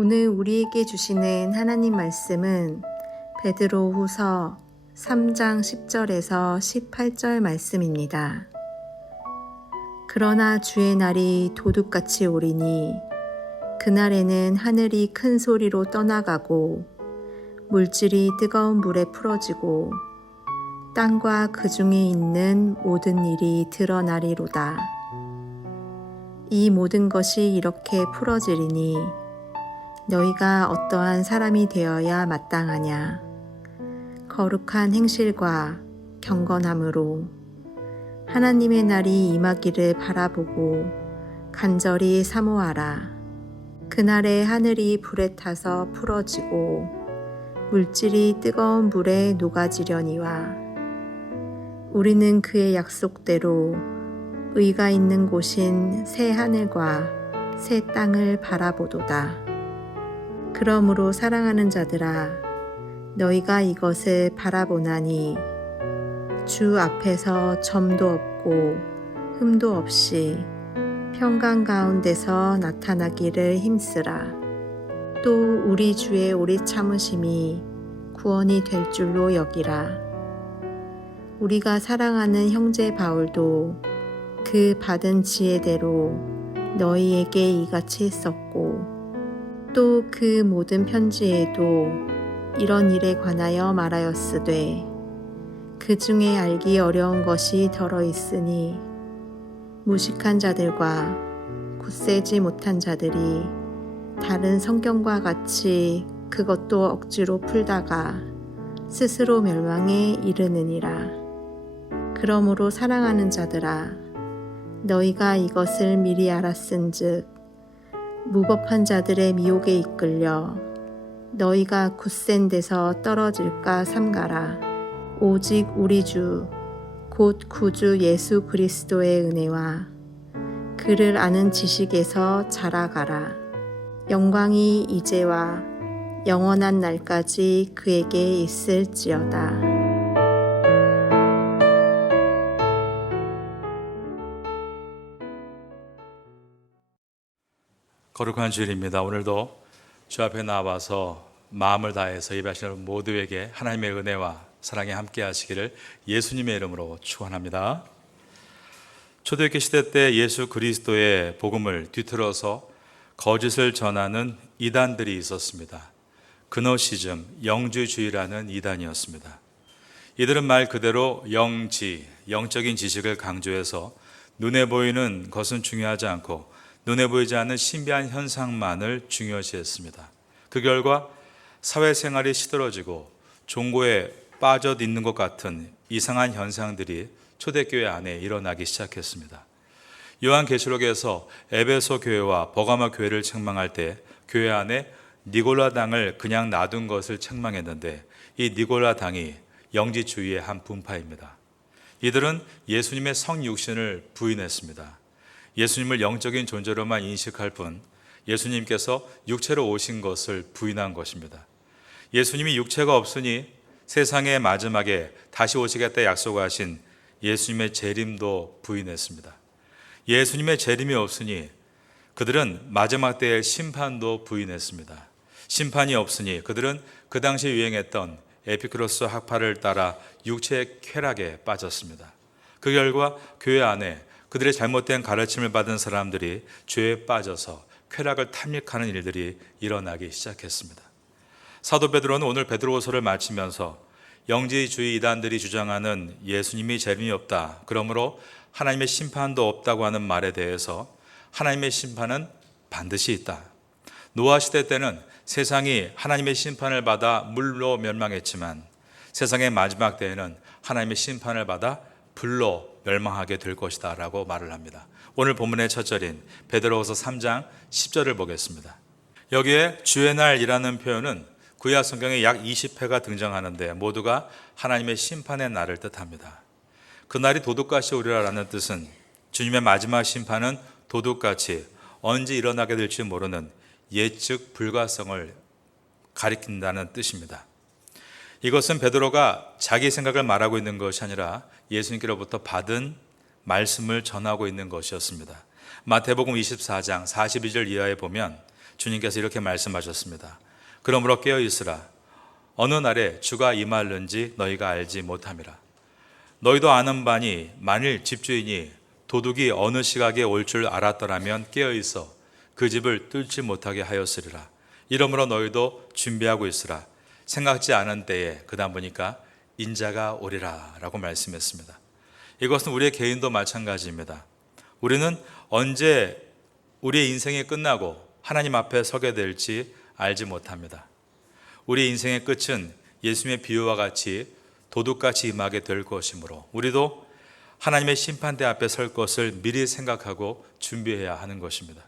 오늘 우리에게 주시는 하나님 말씀은 베드로후서 3장 10절에서 18절 말씀입니다. 그러나 주의 날이 도둑같이 오리니 그날에는 하늘이 큰 소리로 떠나가고 물질이 뜨거운 물에 풀어지고 땅과 그 중에 있는 모든 일이 드러나리로다. 이 모든 것이 이렇게 풀어지리니 너희가 어떠한 사람이 되어야 마땅하냐. 거룩한 행실과 경건함으로 하나님의 날이 임하기를 바라보고 간절히 사모하라. 그날에 하늘이 불에 타서 풀어지고 물질이 뜨거운 물에 녹아지려니와 우리는 그의 약속대로 의가 있는 곳인 새 하늘과 새 땅을 바라보도다. 그러므로 사랑하는 자들아, 너희가 이것을 바라보나니 주 앞에서 점도 없고 흠도 없이 평강 가운데서 나타나기를 힘쓰라. 또 우리 주의 오래 참으심이 구원이 될 줄로 여기라. 우리가 사랑하는 형제 바울도 그 받은 지혜대로 너희에게 이같이 했었고 또 그 모든 편지에도 이런 일에 관하여 말하였으되 그 중에 알기 어려운 것이 덜어 있으니 무식한 자들과 굳세지 못한 자들이 다른 성경과 같이 그것도 억지로 풀다가 스스로 멸망에 이르느니라. 그러므로 사랑하는 자들아, 너희가 이것을 미리 알았은즉 무법한 자들의 미혹에 이끌려 너희가 굳센 데서 떨어질까 삼가라. 오직 우리 주 곧 구주 예수 그리스도의 은혜와 그를 아는 지식에서 자라가라. 영광이 이제와 영원한 날까지 그에게 있을지어다. 거룩한 주일입니다. 오늘도 주 앞에 나와서 마음을 다해서 예배하시는 모두에게 하나님의 은혜와 사랑이 함께 하시기를 예수님의 이름으로 축원합니다. 초대교회 시대 때 예수 그리스도의 복음을 뒤틀어서 거짓을 전하는 이단들이 있었습니다. 그노시즘, 영주주의라는 이단이었습니다. 이들은 말 그대로 영적인 지식을 강조해서 눈에 보이는 것은 중요하지 않고 눈에 보이지 않는 신비한 현상만을 중요시했습니다. 그 결과 사회생활이 시들어지고 종고에 빠져있는 것 같은 이상한 현상들이 초대교회 안에 일어나기 시작했습니다. 요한계시록에서 에베소 교회와 버가모 교회를 책망할 때 교회 안에 니골라 당을 그냥 놔둔 것을 책망했는데 이 니골라 당이 영지주의의 한 분파입니다. 이들은 예수님의 성육신을 부인했습니다. 예수님을 영적인 존재로만 인식할 뿐 예수님께서 육체로 오신 것을 부인한 것입니다. 예수님이 육체가 없으니 세상의 마지막에 다시 오시겠다 약속하신 예수님의 재림도 부인했습니다. 예수님의 재림이 없으니 그들은 마지막 때의 심판도 부인했습니다. 심판이 없으니 그들은 그 당시 유행했던 에피쿠로스 학파를 따라 육체의 쾌락에 빠졌습니다. 그 결과 교회 안에 그들의 잘못된 가르침을 받은 사람들이 죄에 빠져서 쾌락을 탐닉하는 일들이 일어나기 시작했습니다. 사도 베드로는 오늘 베드로후서를 마치면서 영지주의 이단들이 주장하는 예수님이 재림이 없다, 그러므로 하나님의 심판도 없다고 하는 말에 대해서 하나님의 심판은 반드시 있다. 노아 시대 때는 세상이 하나님의 심판을 받아 물로 멸망했지만 세상의 마지막 때에는 하나님의 심판을 받아 불로 멸망하게 될 것이다 라고 말을 합니다. 오늘 본문의 첫 절인 베드로후서 3장 10절을 보겠습니다. 여기에 주의 날이라는 표현은 구약 성경에 약 20회가 등장하는데 모두가 하나님의 심판의 날을 뜻합니다. 그날이 도둑같이 오리라라는 뜻은 주님의 마지막 심판은 도둑같이 언제 일어나게 될지 모르는 예측 불가성을 가리킨다는 뜻입니다. 이것은 베드로가 자기 생각을 말하고 있는 것이 아니라 예수님께로부터 받은 말씀을 전하고 있는 것이었습니다. 마태복음 24장 42절 이하에 보면 주님께서 이렇게 말씀하셨습니다. 그러므로 깨어 있으라. 어느 날에 주가 임할는지 너희가 알지 못함이라. 너희도 아는 바니 만일 집주인이 도둑이 어느 시각에 올 줄 알았더라면 깨어 있어 그 집을 뚫지 못하게 하였으리라. 이러므로 너희도 준비하고 있으라. 생각지 않은 때에, 그다음 보니까 인자가 오리라 라고 말씀했습니다. 이것은 우리의 개인도 마찬가지입니다. 우리는 언제 우리의 인생이 끝나고 하나님 앞에 서게 될지 알지 못합니다. 우리의 인생의 끝은 예수님의 비유와 같이 도둑같이 임하게 될 것이므로 우리도 하나님의 심판대 앞에 설 것을 미리 생각하고 준비해야 하는 것입니다.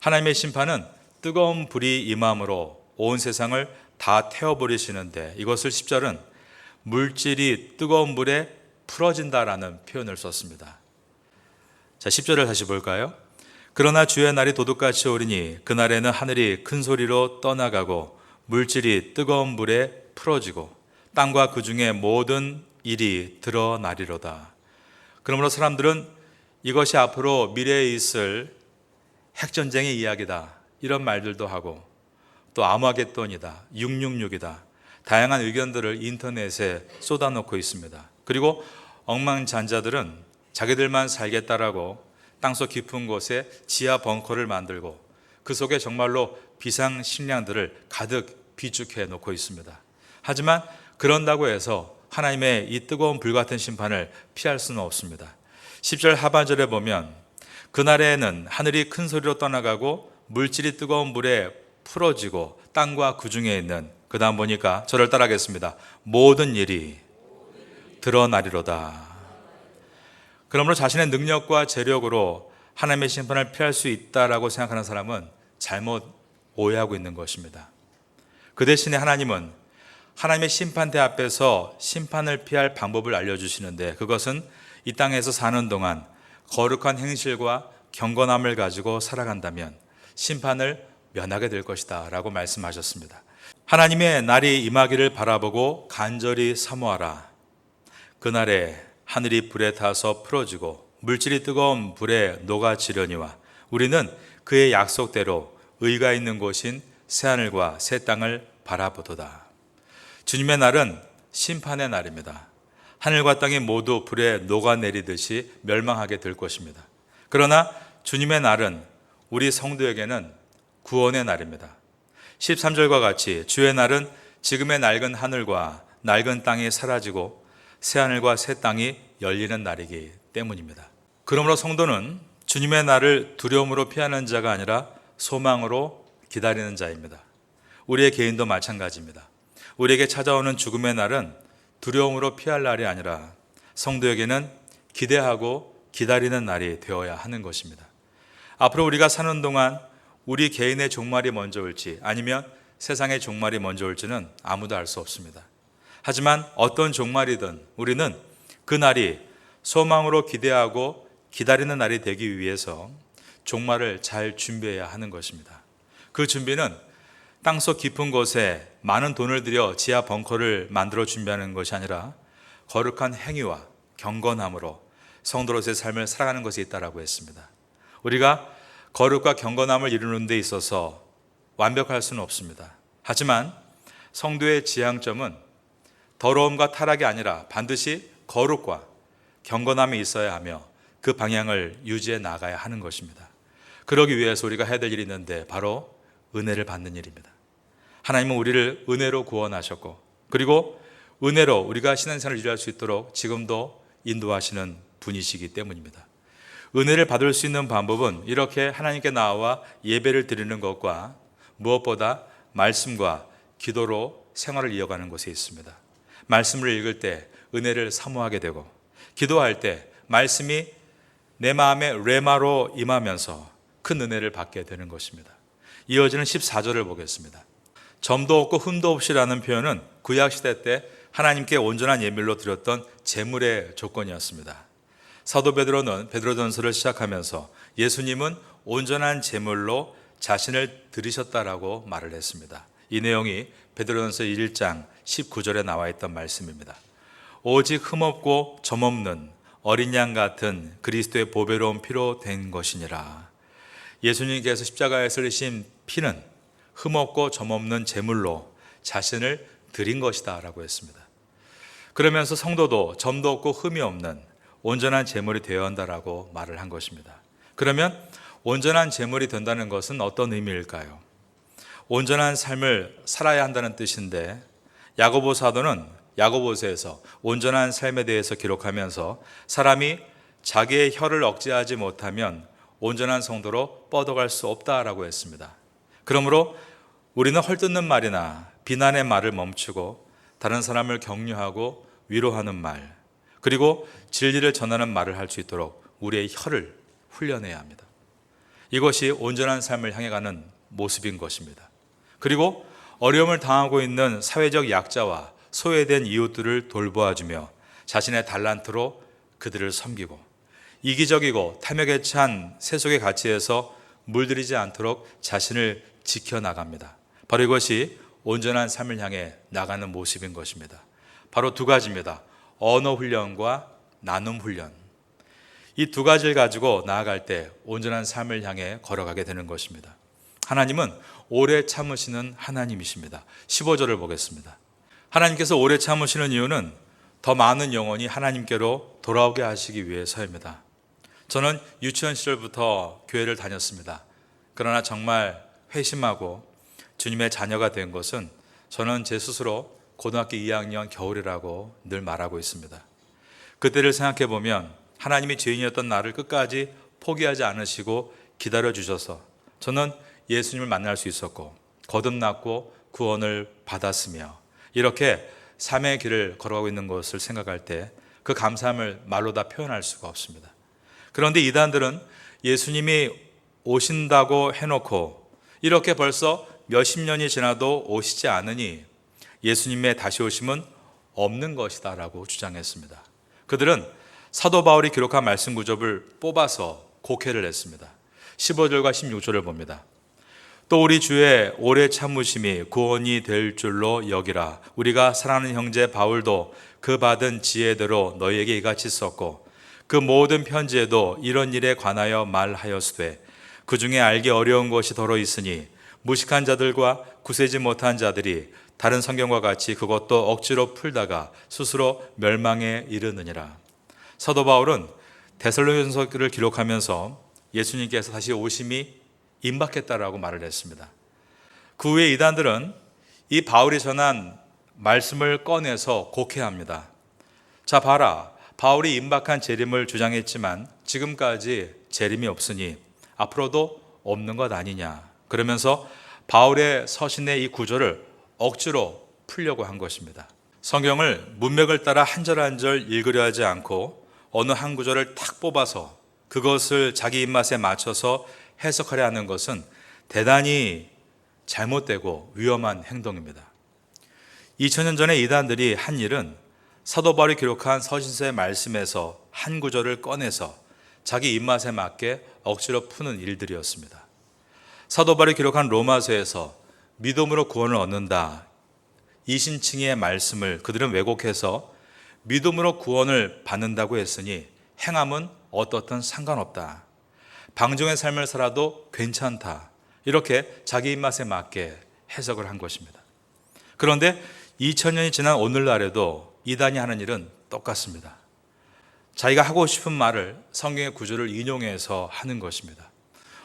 하나님의 심판은 뜨거운 불이 임함으로 온 세상을 다 태워버리시는데, 이것을 10절은 물질이 뜨거운 불에 풀어진다라는 표현을 썼습니다. 자, 10절을 다시 볼까요? 그러나 주의 날이 도둑같이 오리니 그날에는 하늘이 큰 소리로 떠나가고 물질이 뜨거운 불에 풀어지고 땅과 그 중에 모든 일이 드러나리로다. 그러므로 사람들은 이것이 앞으로 미래에 있을 핵전쟁의 이야기다, 이런 말들도 하고, 또 아마겟돈이다, 666이다, 다양한 의견들을 인터넷에 쏟아놓고 있습니다. 그리고 억만장자들은 자기들만 살겠다라고 땅속 깊은 곳에 지하 벙커를 만들고 그 속에 정말로 비상식량들을 가득 비축해 놓고 있습니다. 하지만 그런다고 해서 하나님의 이 뜨거운 불같은 심판을 피할 수는 없습니다. 10절 하반절에 보면 그날에는 하늘이 큰 소리로 떠나가고 물질이 뜨거운 불에 풀어지고 땅과 그 중에 있는, 그 다음 보니까 저를 따라하겠습니다. 모든 일이 드러나리로다. 그러므로 자신의 능력과 재력으로 하나님의 심판을 피할 수 있다라고 생각하는 사람은 잘못 오해하고 있는 것입니다. 그 대신에 하나님은 하나님의 심판대 앞에서 심판을 피할 방법을 알려주시는데, 그것은 이 땅에서 사는 동안 거룩한 행실과 경건함을 가지고 살아간다면 심판을 면하게 될 것이다 라고 말씀하셨습니다. 하나님의 날이 임하기를 바라보고 간절히 사모하라. 그날에 하늘이 불에 타서 풀어지고 물질이 뜨거운 불에 녹아지려니와 우리는 그의 약속대로 의가 있는 곳인 새하늘과 새 땅을 바라보도다. 주님의 날은 심판의 날입니다. 하늘과 땅이 모두 불에 녹아내리듯이 멸망하게 될 것입니다. 그러나 주님의 날은 우리 성도에게는 구원의 날입니다. 13절과 같이 주의 날은 지금의 낡은 하늘과 낡은 땅이 사라지고 새하늘과 새 땅이 열리는 날이기 때문입니다. 그러므로 성도는 주님의 날을 두려움으로 피하는 자가 아니라 소망으로 기다리는 자입니다. 우리의 개인도 마찬가지입니다. 우리에게 찾아오는 죽음의 날은 두려움으로 피할 날이 아니라 성도에게는 기대하고 기다리는 날이 되어야 하는 것입니다. 앞으로 우리가 사는 동안 우리 개인의 종말이 먼저 올지 아니면 세상의 종말이 먼저 올지는 아무도 알 수 없습니다. 하지만 어떤 종말이든 우리는 그 날이 소망으로 기대하고 기다리는 날이 되기 위해서 종말을 잘 준비해야 하는 것입니다. 그 준비는 땅속 깊은 곳에 많은 돈을 들여 지하 벙커를 만들어 준비하는 것이 아니라 거룩한 행위와 경건함으로 성도로서의 삶을 살아가는 것이 있다라고 했습니다. 우리가 거룩과 경건함을 이루는 데 있어서 완벽할 수는 없습니다. 하지만 성도의 지향점은 더러움과 타락이 아니라 반드시 거룩과 경건함이 있어야 하며 그 방향을 유지해 나가야 하는 것입니다. 그러기 위해서 우리가 해야 될 일이 있는데 바로 은혜를 받는 일입니다. 하나님은 우리를 은혜로 구원하셨고 그리고 은혜로 우리가 신앙생활을 유지할 수 있도록 지금도 인도하시는 분이시기 때문입니다. 은혜를 받을 수 있는 방법은 이렇게 하나님께 나와 예배를 드리는 것과 무엇보다 말씀과 기도로 생활을 이어가는 것에 있습니다. 말씀을 읽을 때 은혜를 사모하게 되고 기도할 때 말씀이 내 마음에 레마로 임하면서 큰 은혜를 받게 되는 것입니다. 이어지는 14절을 보겠습니다. 점도 없고 흠도 없이라는 표현은 구약시대 때 하나님께 온전한 예물로 드렸던 제물의 조건이었습니다. 사도 베드로는 베드로전서를 시작하면서 예수님은 온전한 제물로 자신을 드리셨다라고 말을 했습니다. 이 내용이 베드로전서 1장 19절에 나와 있던 말씀입니다. 오직 흠없고 점없는 어린 양 같은 그리스도의 보배로운 피로 된 것이니라. 예수님께서 십자가에서 흘리신 피는 흠없고 점없는 제물로 자신을 드린 것이다 라고 했습니다. 그러면서 성도도 점도 없고 흠이 없는 온전한 제물이 되어야 한다라고 말을 한 것입니다. 그러면 온전한 제물이 된다는 것은 어떤 의미일까요? 온전한 삶을 살아야 한다는 뜻인데, 야고보 사도는 야고보서에서 온전한 삶에 대해서 기록하면서 사람이 자기의 혀를 억제하지 못하면 온전한 성도로 뻗어갈 수 없다라고 했습니다. 그러므로 우리는 헐뜯는 말이나 비난의 말을 멈추고 다른 사람을 격려하고 위로하는 말, 그리고 진리를 전하는 말을 할 수 있도록 우리의 혀를 훈련해야 합니다. 이것이 온전한 삶을 향해 가는 모습인 것입니다. 그리고 어려움을 당하고 있는 사회적 약자와 소외된 이웃들을 돌보아주며 자신의 달란트로 그들을 섬기고, 이기적이고 탐욕에 찬 세속의 가치에서 물들이지 않도록 자신을 지켜나갑니다. 바로 이것이 온전한 삶을 향해 나가는 모습인 것입니다. 바로 두 가지입니다. 언어 훈련과 나눔 훈련. 이 두 가지를 가지고 나아갈 때 온전한 삶을 향해 걸어가게 되는 것입니다. 하나님은 오래 참으시는 하나님이십니다. 15절을 보겠습니다. 하나님께서 오래 참으시는 이유는 더 많은 영혼이 하나님께로 돌아오게 하시기 위해서입니다. 저는 유치원 시절부터 교회를 다녔습니다. 그러나 정말 회심하고 주님의 자녀가 된 것은 저는 제 스스로 고등학교 2학년 겨울이라고 늘 말하고 있습니다. 그때를 생각해 보면 하나님이 죄인이었던 나를 끝까지 포기하지 않으시고 기다려 주셔서 저는 예수님을 만날 수 있었고 거듭났고 구원을 받았으며 이렇게 삶의 길을 걸어가고 있는 것을 생각할 때 그 감사함을 말로 다 표현할 수가 없습니다. 그런데 이단들은 예수님이 오신다고 해놓고 이렇게 벌써 몇십 년이 지나도 오시지 않으니 예수님의 다시 오심은 없는 것이다 라고 주장했습니다. 그들은 사도 바울이 기록한 말씀 구절을 뽑아서 곡해를 했습니다. 15절과 16절을 봅니다. 또 우리 주의 오래 참으심이 구원이 될 줄로 여기라. 우리가 사랑하는 형제 바울도 그 받은 지혜대로 너희에게 이같이 썼고 그 모든 편지에도 이런 일에 관하여 말하였으되 그 중에 알기 어려운 것이 더러 있으니 무식한 자들과 구세지 못한 자들이 다른 성경과 같이 그것도 억지로 풀다가 스스로 멸망에 이르느니라. 사도 바울은 데살로니가서를 기록하면서 예수님께서 다시 오심이 임박했다라고 말을 했습니다. 그 후에 이단들은 이 바울이 전한 말씀을 꺼내서 곡해합니다. 자 봐라, 바울이 임박한 재림을 주장했지만 지금까지 재림이 없으니 앞으로도 없는 것 아니냐. 그러면서 바울의 서신의 이 구절을 억지로 풀려고 한 것입니다. 성경을 문맥을 따라 한 절 한 절 읽으려 하지 않고 어느 한 구절을 탁 뽑아서 그것을 자기 입맛에 맞춰서 해석하려 하는 것은 대단히 잘못되고 위험한 행동입니다. 2000년 전에 이단들이 한 일은 사도 바울이 기록한 서신서의 말씀에서 한 구절을 꺼내서 자기 입맛에 맞게 억지로 푸는 일들이었습니다. 사도 바울이 기록한 로마서에서 믿음으로 구원을 얻는다, 이신칭의 말씀을 그들은 왜곡해서 믿음으로 구원을 받는다고 했으니 행함은 어떻든 상관없다, 방종의 삶을 살아도 괜찮다, 이렇게 자기 입맛에 맞게 해석을 한 것입니다. 그런데 2000년이 지난 오늘날에도 이단이 하는 일은 똑같습니다. 자기가 하고 싶은 말을 성경의 구절을 인용해서 하는 것입니다.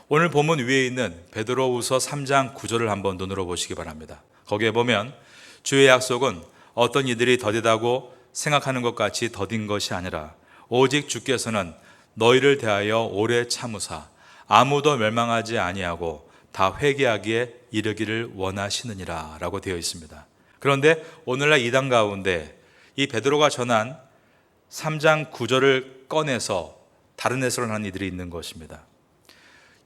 오늘 본문 위에 있는 베드로후서 3장 9절을 한번 눈으로 보시기 바랍니다. 거기에 보면 주의 약속은 어떤 이들이 더디다고 생각하는 것 같이 더딘 것이 아니라 오직 주께서는 너희를 대하여 오래 참으사 아무도 멸망하지 아니하고 다 회개하기에 이르기를 원하시느니라 라고 되어 있습니다. 그런데 오늘날 이단 가운데 이 베드로가 전한 3장 9절을 꺼내서 다른 해석을 하는 이들이 있는 것입니다.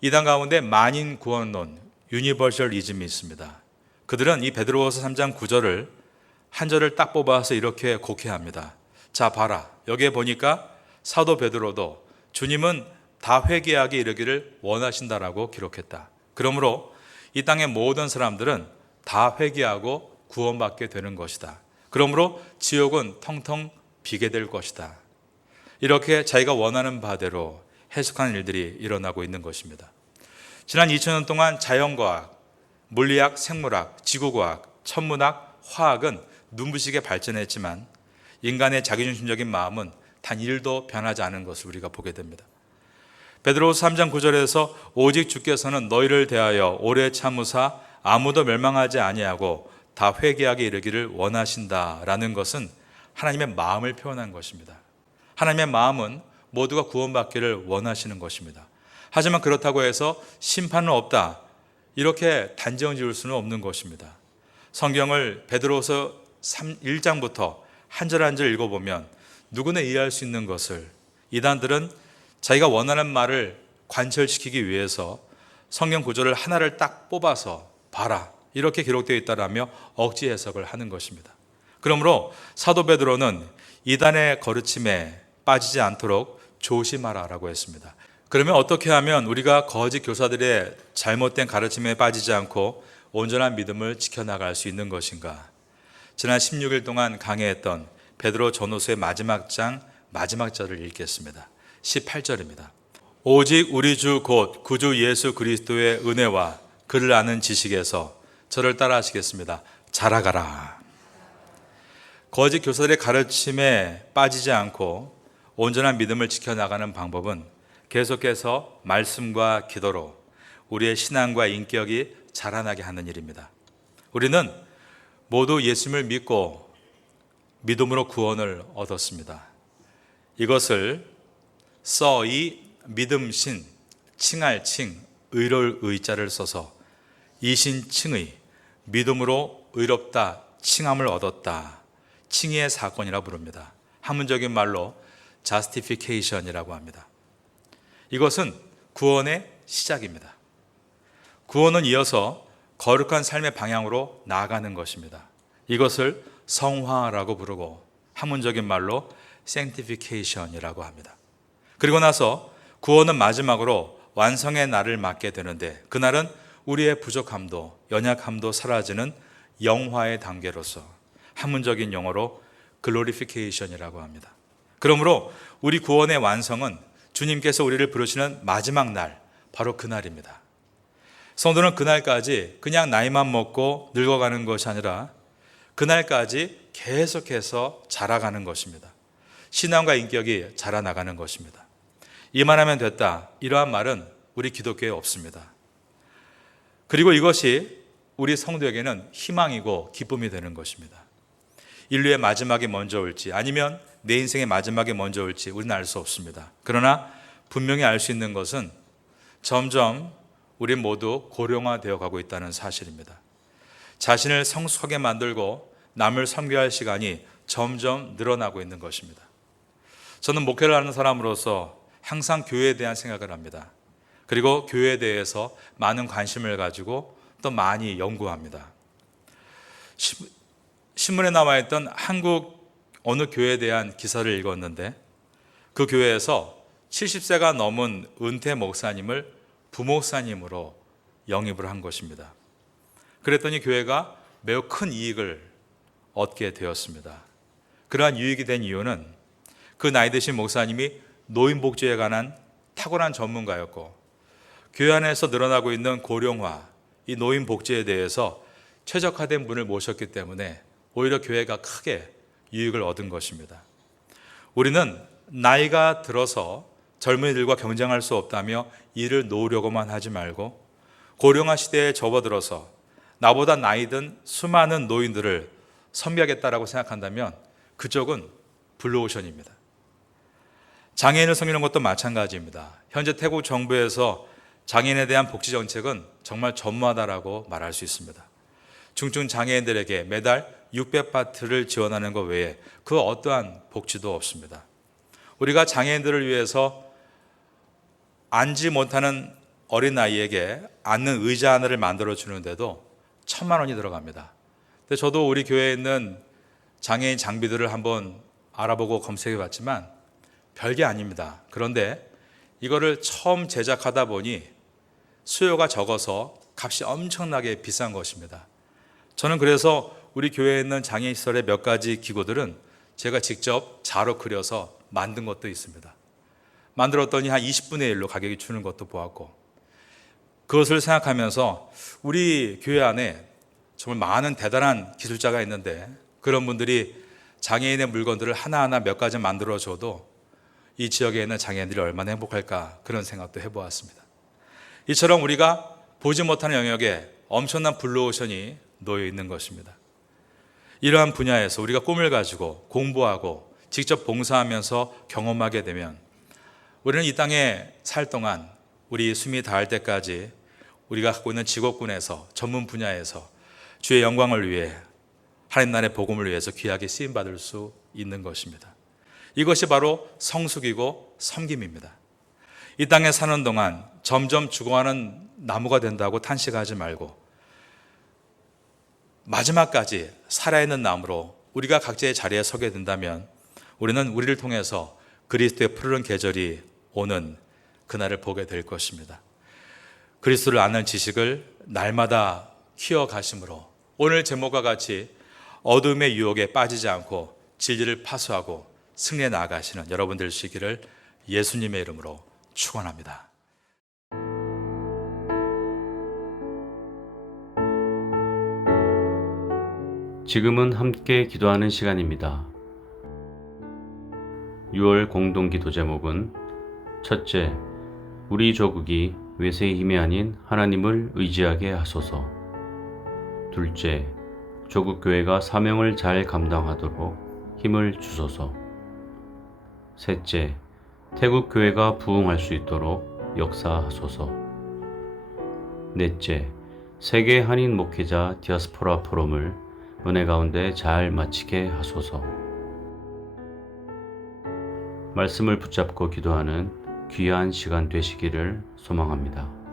이단 가운데 만인 구원론, 유니버셜리즘이 있습니다. 그들은 이 베드로후서 3장 9절을 한 절을 딱 뽑아서 이렇게 곡해합니다. 자 봐라, 여기에 보니까 사도 베드로도 주님은 다 회개하게 이르기를 원하신다라고 기록했다. 그러므로 이 땅의 모든 사람들은 다 회개하고 구원받게 되는 것이다. 그러므로 지옥은 텅텅 비게 될 것이다. 이렇게 자기가 원하는 바대로 해석하는 일들이 일어나고 있는 것입니다. 지난 2000년 동안 자연과학, 물리학, 생물학, 지구과학, 천문학, 화학은 눈부시게 발전했지만 인간의 자기중심적인 마음은 단 1도 변하지 않은 것을 우리가 보게 됩니다. 베드로후서 3장 9절에서 오직 주께서는 너희를 대하여 오래 참으사 아무도 멸망하지 아니하고 다 회개하게 이르기를 원하신다라는 것은 하나님의 마음을 표현한 것입니다. 하나님의 마음은 모두가 구원받기를 원하시는 것입니다. 하지만 그렇다고 해서 심판은 없다, 이렇게 단정 지을 수는 없는 것입니다. 성경을 베드로후서 1장부터 한 절 한 절 읽어보면 누구나 이해할 수 있는 것을 이단들은 자기가 원하는 말을 관철시키기 위해서 성경 구절을 하나를 딱 뽑아서 봐라, 이렇게 기록되어 있다라며 억지 해석을 하는 것입니다. 그러므로 사도 베드로는 이단의 거르침에 빠지지 않도록 조심하라라고 했습니다. 그러면 어떻게 하면 우리가 거짓 교사들의 잘못된 가르침에 빠지지 않고 온전한 믿음을 지켜나갈 수 있는 것인가? 지난 16일 동안 강해했던 베드로 전후서의 마지막 장 마지막 절을 읽겠습니다. 18절입니다. 오직 우리 주 곧 구주 예수 그리스도의 은혜와 그를 아는 지식에서 저를 따라 하시겠습니다. 자라가라. 거짓 교사들의 가르침에 빠지지 않고 온전한 믿음을 지켜나가는 방법은 계속해서 말씀과 기도로 우리의 신앙과 인격이 자라나게 하는 일입니다. 우리는 모두 예수님을 믿고 믿음으로 구원을 얻었습니다. 이것을 이 믿음신 칭할 칭 의로울 의자를 써서 이신칭의 믿음으로 의롭다 칭함을 얻었다, 칭의의 사건이라 부릅니다. 학문적인 말로 justification이라고 합니다. 이것은 구원의 시작입니다. 구원은 이어서 거룩한 삶의 방향으로 나아가는 것입니다. 이것을 성화라고 부르고 학문적인 말로 sanctification이라고 합니다. 그리고 나서 구원은 마지막으로 완성의 날을 맞게 되는데, 그날은 우리의 부족함도 연약함도 사라지는 영화의 단계로서 학문적인 용어로 glorification이라고 합니다. 그러므로 우리 구원의 완성은 주님께서 우리를 부르시는 마지막 날, 바로 그날입니다. 성도는 그날까지 그냥 나이만 먹고 늙어가는 것이 아니라 그날까지 계속해서 자라가는 것입니다. 신앙과 인격이 자라나가는 것입니다. 이만하면 됐다, 이러한 말은 우리 기독교에 없습니다. 그리고 이것이 우리 성도에게는 희망이고 기쁨이 되는 것입니다. 인류의 마지막이 먼저 올지 아니면 내 인생의 마지막이 먼저 올지 우리는 알 수 없습니다. 그러나 분명히 알 수 있는 것은 점점 우리 모두 고령화되어 가고 있다는 사실입니다. 자신을 성숙하게 만들고 남을 섬겨야 할 시간이 점점 늘어나고 있는 것입니다. 저는 목회를 하는 사람으로서 항상 교회에 대한 생각을 합니다. 그리고 교회에 대해서 많은 관심을 가지고 또 많이 연구합니다. 신문에 나와 있던 한국 어느 교회에 대한 기사를 읽었는데, 그 교회에서 70세가 넘은 은퇴 목사님을 부목사님으로 영입을 한 것입니다. 그랬더니 교회가 매우 큰 이익을 얻게 되었습니다. 그러한 유익이 된 이유는 그 나이 드신 목사님이 노인복지에 관한 탁월한 전문가였고, 교회 안에서 늘어나고 있는 고령화, 이 노인복지에 대해서 최적화된 분을 모셨기 때문에 오히려 교회가 크게 유익을 얻은 것입니다. 우리는 나이가 들어서 젊은이들과 경쟁할 수 없다며 일을 놓으려고만 하지 말고, 고령화 시대에 접어들어서 나보다 나이 든 수많은 노인들을 섬기겠다라고 생각한다면 그쪽은 블루오션입니다. 장애인을 섬기는 것도 마찬가지입니다. 현재 태국 정부에서 장애인에 대한 복지 정책은 정말 전무하다라고 말할 수 있습니다. 중증 장애인들에게 매달 600바트를 지원하는 것 외에 그 어떠한 복지도 없습니다. 우리가 장애인들을 위해서 앉지 못하는 어린아이에게 앉는 의자 하나를 만들어 주는데도 1,000만 원이 들어갑니다. 근데 저도 우리 교회에 있는 장애인 장비들을 한번 알아보고 검색해 봤지만 별게 아닙니다. 그런데 이거를 처음 제작하다 보니 수요가 적어서 값이 엄청나게 비싼 것입니다. 저는 그래서 우리 교회에 있는 장애인 시설의 몇 가지 기구들은 제가 직접 자로 그려서 만든 것도 있습니다. 만들었더니 한 20분의 1로 가격이 주는 것도 보았고, 그것을 생각하면서 우리 교회 안에 정말 많은 대단한 기술자가 있는데 그런 분들이 장애인의 물건들을 하나하나 몇 가지 만들어줘도 이 지역에 있는 장애인들이 얼마나 행복할까 그런 생각도 해보았습니다. 이처럼 우리가 보지 못하는 영역에 엄청난 블루오션이 놓여 있는 것입니다. 이러한 분야에서 우리가 꿈을 가지고 공부하고 직접 봉사하면서 경험하게 되면 우리는 이 땅에 살 동안 우리 숨이 닿을 때까지 우리가 갖고 있는 직업군에서 전문 분야에서 주의 영광을 위해 하나님 나라의 복음을 위해서 귀하게 쓰임받을 수 있는 것입니다. 이것이 바로 성숙이고 섬김입니다. 이 땅에 사는 동안 점점 죽어가는 나무가 된다고 탄식하지 말고 마지막까지 살아있는 나무로 우리가 각자의 자리에 서게 된다면 우리는 우리를 통해서 그리스도의 푸르른 계절이 오는 그날을 보게 될 것입니다. 그리스도를 아는 지식을 날마다 키워가심으로 오늘 제목과 같이 어둠의 유혹에 빠지지 않고 진리를 파수하고 승리해 나아가시는 여러분 될 수 있기를 예수님의 이름으로 축원합니다. 지금은 함께 기도하는 시간입니다. 6월 공동기도 제목은 첫째, 우리 조국이 외세의 힘이 아닌 하나님을 의지하게 하소서. 둘째, 조국교회가 사명을 잘 감당하도록 힘을 주소서. 셋째, 태국교회가 부흥할 수 있도록 역사하소서. 넷째, 세계 한인 목회자 디아스포라 포럼을 은혜 가운데 잘 마치게 하소서. 말씀을 붙잡고 기도하는 귀한 시간 되시기를 소망합니다.